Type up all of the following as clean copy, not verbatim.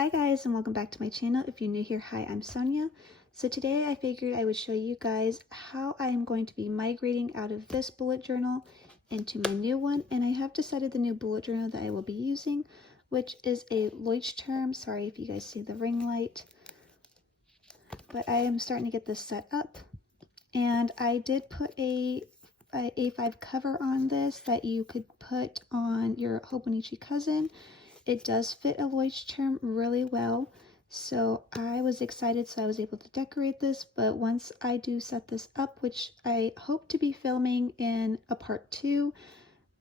Hi guys, and welcome back to my channel. If you're new here, hi, I'm Sonia. So today I figured I would show you guys how I am going to be migrating out of this bullet journal into my new one. And I have decided the new bullet journal that I will be using, which is a Leuchtturm. Sorry if you guys see the ring light, but I am starting to get this set up. And I did put a A5 cover on this that you could put on your Hobonichi cousin. It does fit a Leuchtturm really well, so I was excited, so I was able to decorate this. But once I do set this up, which I hope to be filming in a part 2,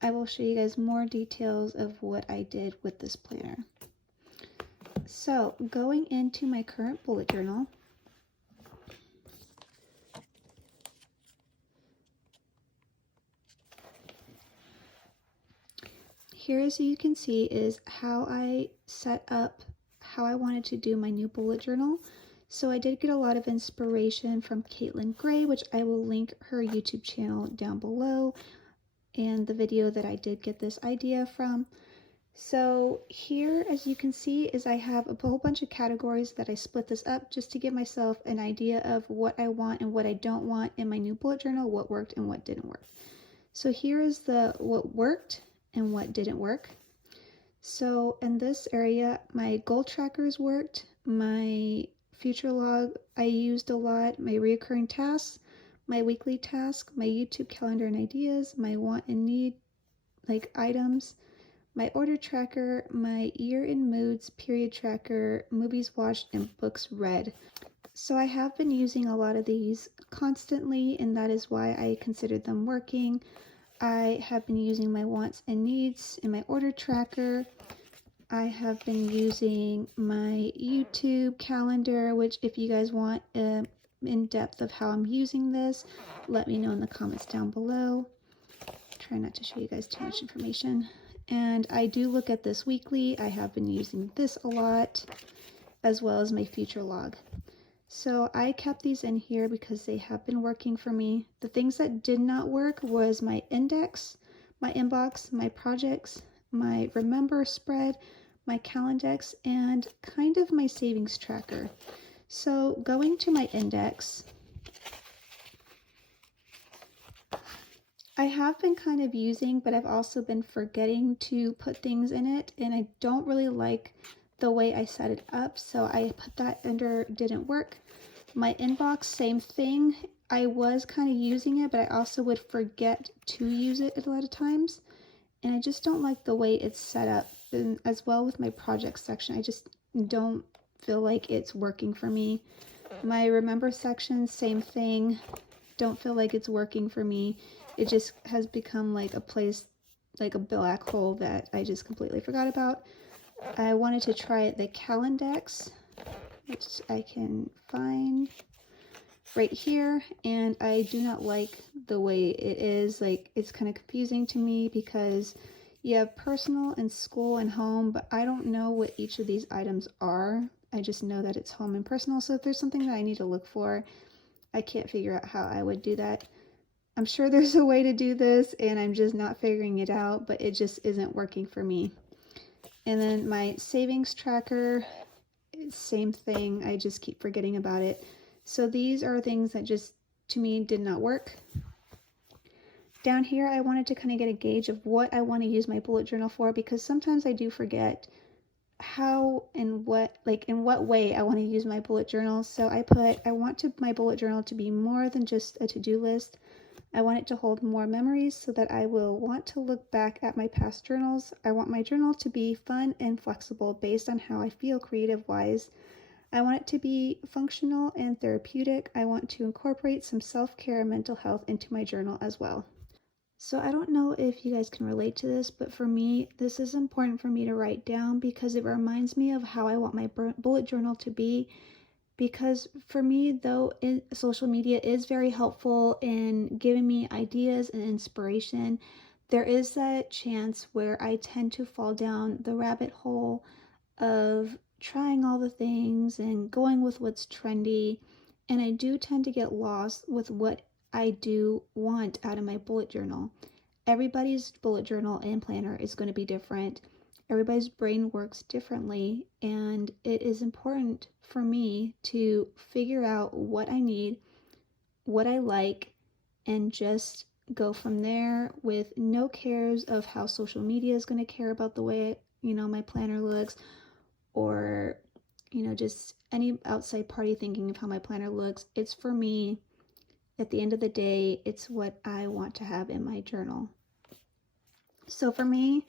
I will show you guys more details of what I did with this planner. So going into my current bullet journal, here, as you can see, is how I set up how I wanted to do my new bullet journal. So I did get a lot of inspiration from Caitlin Gray, which I will link her YouTube channel down below, and the video that I did get this idea from. So here, as you can see, is I have a whole bunch of categories that I split this up just to give myself an idea of what I want and what I don't want in my new bullet journal, what worked and what didn't work. So here is the what worked and what didn't work. So in this area, my goal trackers worked, my future log I used a lot, my reoccurring tasks, my weekly task, my YouTube calendar and ideas, my want and need like items, my order tracker, my year in moods, period tracker, movies watched, and books read. So I have been using a lot of these constantly, and that is why I considered them working. I have been using my wants and needs in my order tracker. I have been using my YouTube calendar, which if you guys want in depth of how I'm using this, let me know in the comments down below. Try not to show you guys too much information. And I do look at this weekly. I have been using this a lot, as well as my future log. So I kept these in here because they have been working for me. The things that did not work was my index, my inbox, my projects, my remember spread, my Calendex, and kind of my savings tracker. So going to my index, I have been kind of using, but I've also been forgetting to put things in it, and I don't really like the way I set it up, so I put that under didn't work. My inbox, same thing. I was kind of using it, but I also would forget to use it a lot of times, and I just don't like the way it's set up. And as well with my project section, I just don't feel like it's working for me. My remember section, same thing. Don't feel like it's working for me. It just has become like a place, like a black hole that I just completely forgot about. I wanted to try the Calendex, which I can find right here, and I do not like the way it is. Like, it's kind of confusing to me because you have personal and school and home, but I don't know what each of these items are. I just know that it's home and personal, so if there's something that I need to look for, I can't figure out how I would do that. I'm sure there's a way to do this, and I'm just not figuring it out, but it just isn't working for me. And then my savings tracker, same thing. I just keep forgetting about it. So these are things that just, to me, did not work. Down here, I wanted to kind of get a gauge of what I want to use my bullet journal for, because sometimes I do forget how and what, like in what way I want to use my bullet journal. So I put, I want my bullet journal to be more than just a to-do list. I want it to hold more memories so that I will want to look back at my past journals. I want my journal to be fun and flexible based on how I feel creative-wise. I want it to be functional and therapeutic. I want to incorporate some self-care and mental health into my journal as well. So I don't know if you guys can relate to this, but for me, this is important for me to write down because it reminds me of how I want my bullet journal to be. Because for me, though, social media is very helpful in giving me ideas and inspiration, there is that chance where I tend to fall down the rabbit hole of trying all the things and going with what's trendy, and I do tend to get lost with what I do want out of my bullet journal. Everybody's bullet journal and planner is going to be different. everybody's brain works differently, and it is important for me to figure out what I need, what I like, and just go from there with no cares of how social media is going to care about the way, my planner looks, or, just any outside party thinking of how my planner looks. It's for me. At the end of the day, it's what I want to have in my journal. So for me,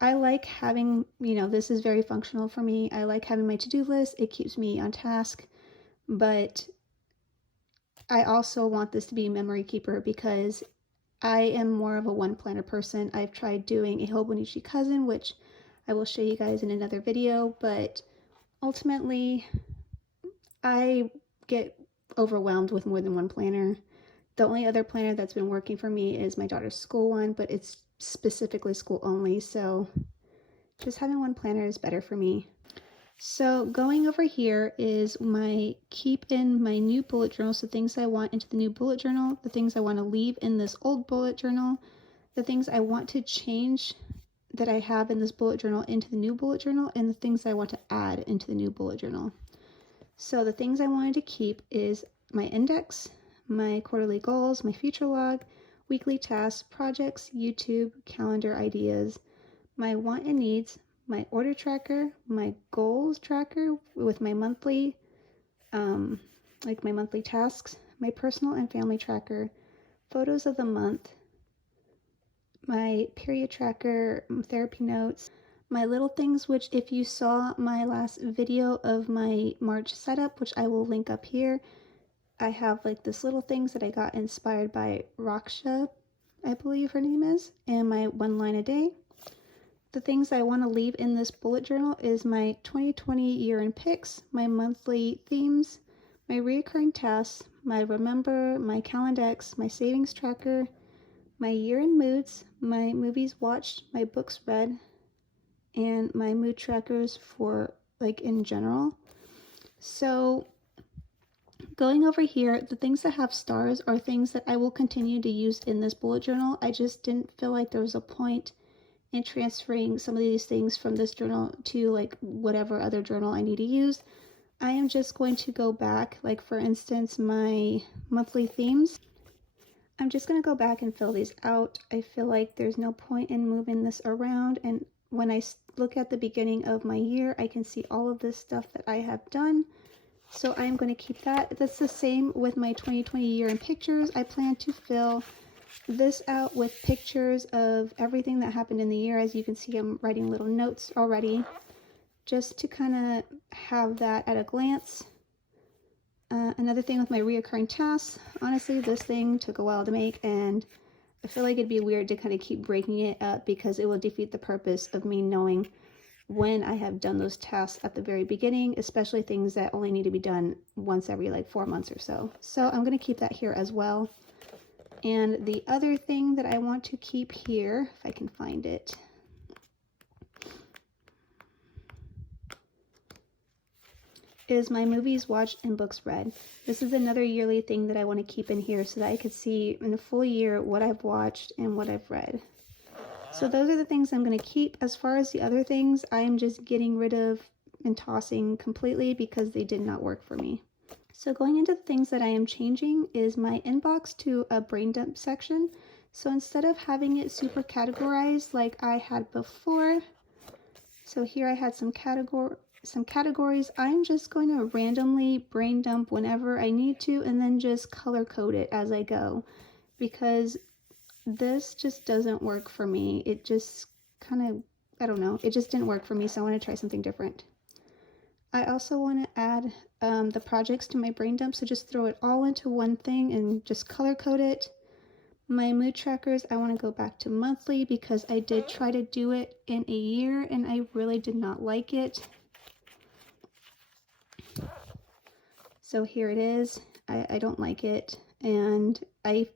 I like having, this is very functional for me. I like having my to-do list. It keeps me on task, but I also want this to be a memory keeper because I am more of a one planner person. I've tried doing a Hobonichi cousin, which I will show you guys in another video, but ultimately I get overwhelmed with more than one planner. The only other planner that's been working for me is my daughter's school one, but it's specifically school only, so just having one planner is better for me. So going over here is my keep in my new bullet journal, so things I want into the new bullet journal, the things I want to leave in this old bullet journal, the things I want to change that I have in this bullet journal into the new bullet journal, and the things I want to add into the new bullet journal. So the things I wanted to keep is my index, my quarterly goals, my future log, weekly tasks, projects, YouTube, calendar ideas, my want and needs, my order tracker, my goals tracker with my monthly, like my monthly tasks, my personal and family tracker, photos of the month, my period tracker, therapy notes, my little things, which if you saw my last video of my March setup, which I will link up here, I have like this little things that I got inspired by Raksha, I believe her name is, and my one line a day. The things I want to leave in this bullet journal is my 2020 year-end picks, my monthly themes, my reoccurring tasks, my remember, my Calendex, my savings tracker, my year-end moods, my movies watched, my books read, and my mood trackers for like in general. So going over here, the things that have stars are things that I will continue to use in this bullet journal. I just didn't feel like there was a point in transferring some of these things from this journal to like whatever other journal I need to use. I am just going to go back, like for instance, my monthly themes. I'm just going to go back and fill these out. I feel like there's no point in moving this around, and when I look at the beginning of my year, I can see all of this stuff that I have done. So I'm going to keep that. That's the same with my 2020 year in pictures. I plan to fill this out with pictures of everything that happened in the year. As you can see, I'm writing little notes already just to kind of have that at a glance. Another thing with my reoccurring tasks, honestly, this thing took a while to make, and I feel like it'd be weird to kind of keep breaking it up because it will defeat the purpose of me knowing when I have done those tasks at the very beginning, especially things that only need to be done once every like 4 months or so. So I'm going to keep that here as well. And the other thing that I want to keep here, if I can find it, is my movies watched and books read. This is another yearly thing that I want to keep in here so that I could see in a full year what I've watched and what I've read. So those are the things I'm going to keep. As far as the other things, I am just getting rid of and tossing completely because they did not work for me. So going into the things that I am changing is my inbox to a brain dump section. So instead of having it super categorized like I had before, so here I had some categories, I'm just going to randomly brain dump whenever I need to and then just color code it as I go, because this just doesn't work for me. It just kind of, I don't know, it just didn't work for me, so I want to try something different. I also want to add the projects to my brain dump, so just throw it all into one thing and just color code it. My mood trackers, I want to go back to monthly because I did try to do it in a year and I really did not like it. So here it is. I don't like it, and I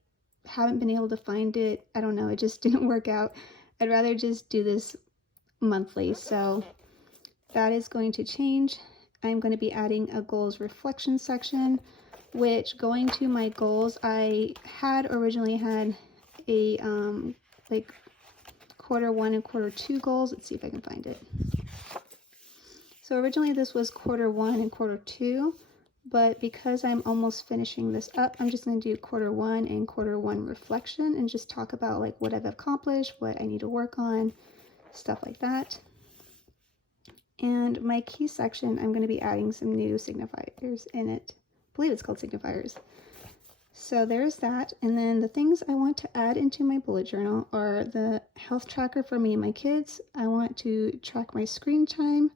haven't been able to find it. I don't know, it just didn't work out. I'd rather just do this monthly, so that is going to change. I'm going to be adding a goals reflection section, which going to my goals, I had originally had a like quarter 1 and quarter 2 goals. Let's see if I can find it. So originally this was quarter 1 and quarter 2, but because I'm almost finishing this up, I'm just going to do quarter 1 and quarter 1 reflection and just talk about like what I've accomplished, what I need to work on, stuff like that. And my key section, I'm going to be adding some new signifiers in it. I believe it's called signifiers. So there's that. And then the things I want to add into my bullet journal are the health tracker for me and my kids. I want to track my screen time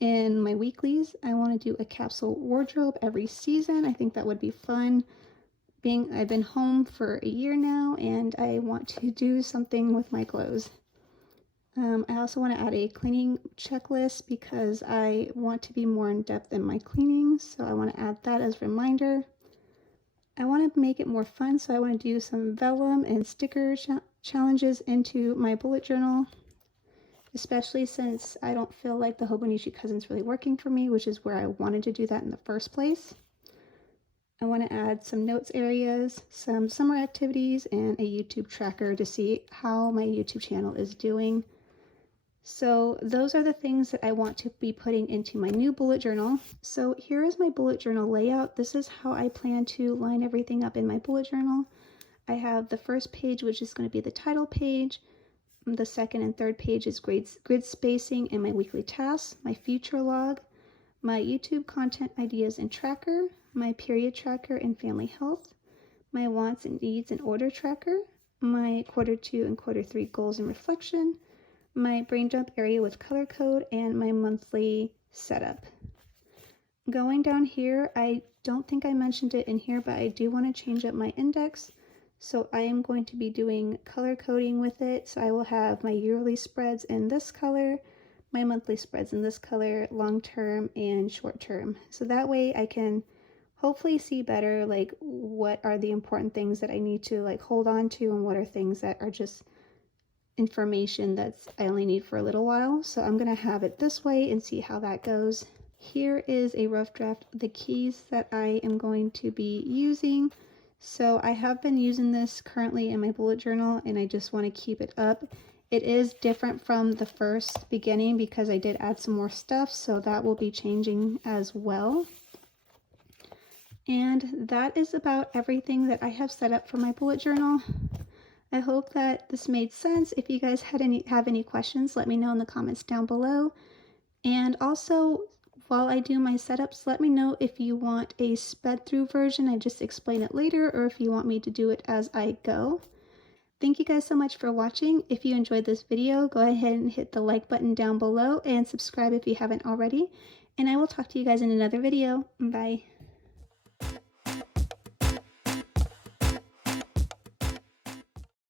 in my weeklies. I want to do a capsule wardrobe every season. I think that would be fun. I've been home for a year now, and I want to do something with my clothes. I also want to add a cleaning checklist because I want to be more in depth in my cleaning, so I want to add that as a reminder. I want to make it more fun, so I want to do some vellum and sticker challenges into my bullet journal, especially since I don't feel like the Hobonichi Cousin's really working for me, which is where I wanted to do that in the first place. I want to add some notes areas, some summer activities, and a YouTube tracker to see how my YouTube channel is doing. So those are the things that I want to be putting into my new bullet journal. So here is my bullet journal layout. This is how I plan to line everything up in my bullet journal. I have the first page, which is going to be the title page. The second and third page is grid spacing and my weekly tasks, my future log, my YouTube content ideas and tracker, my period tracker and family health, my wants and needs and order tracker, my quarter 2 and quarter 3 goals and reflection, my brain dump area with color code, and my monthly setup. Going down here, I don't think I mentioned it in here, but I do want to change up my index. So I am going to be doing color coding with it. So I will have my yearly spreads in this color, my monthly spreads in this color, long term and short term. So that way I can hopefully see better like what are the important things that I need to like hold on to and what are things that are just information that's I only need for a little while. So I'm going to have it this way and see how that goes. Here is a rough draft of the keys that I am going to be using. So I have been using this currently in my bullet journal and I just want to keep it up. It is different from the first beginning because I did add some more stuff, so that will be changing as well. And that is about everything that I have set up for my bullet journal. I hope that this made sense. If you guys have any questions, let me know in the comments down below. And also, while I do my setups, let me know if you want a sped through version, I just explain it later, or if you want me to do it as I go. Thank you guys so much for watching. If you enjoyed this video, go ahead and hit the like button down below and subscribe if you haven't already. And I will talk to you guys in another video. Bye.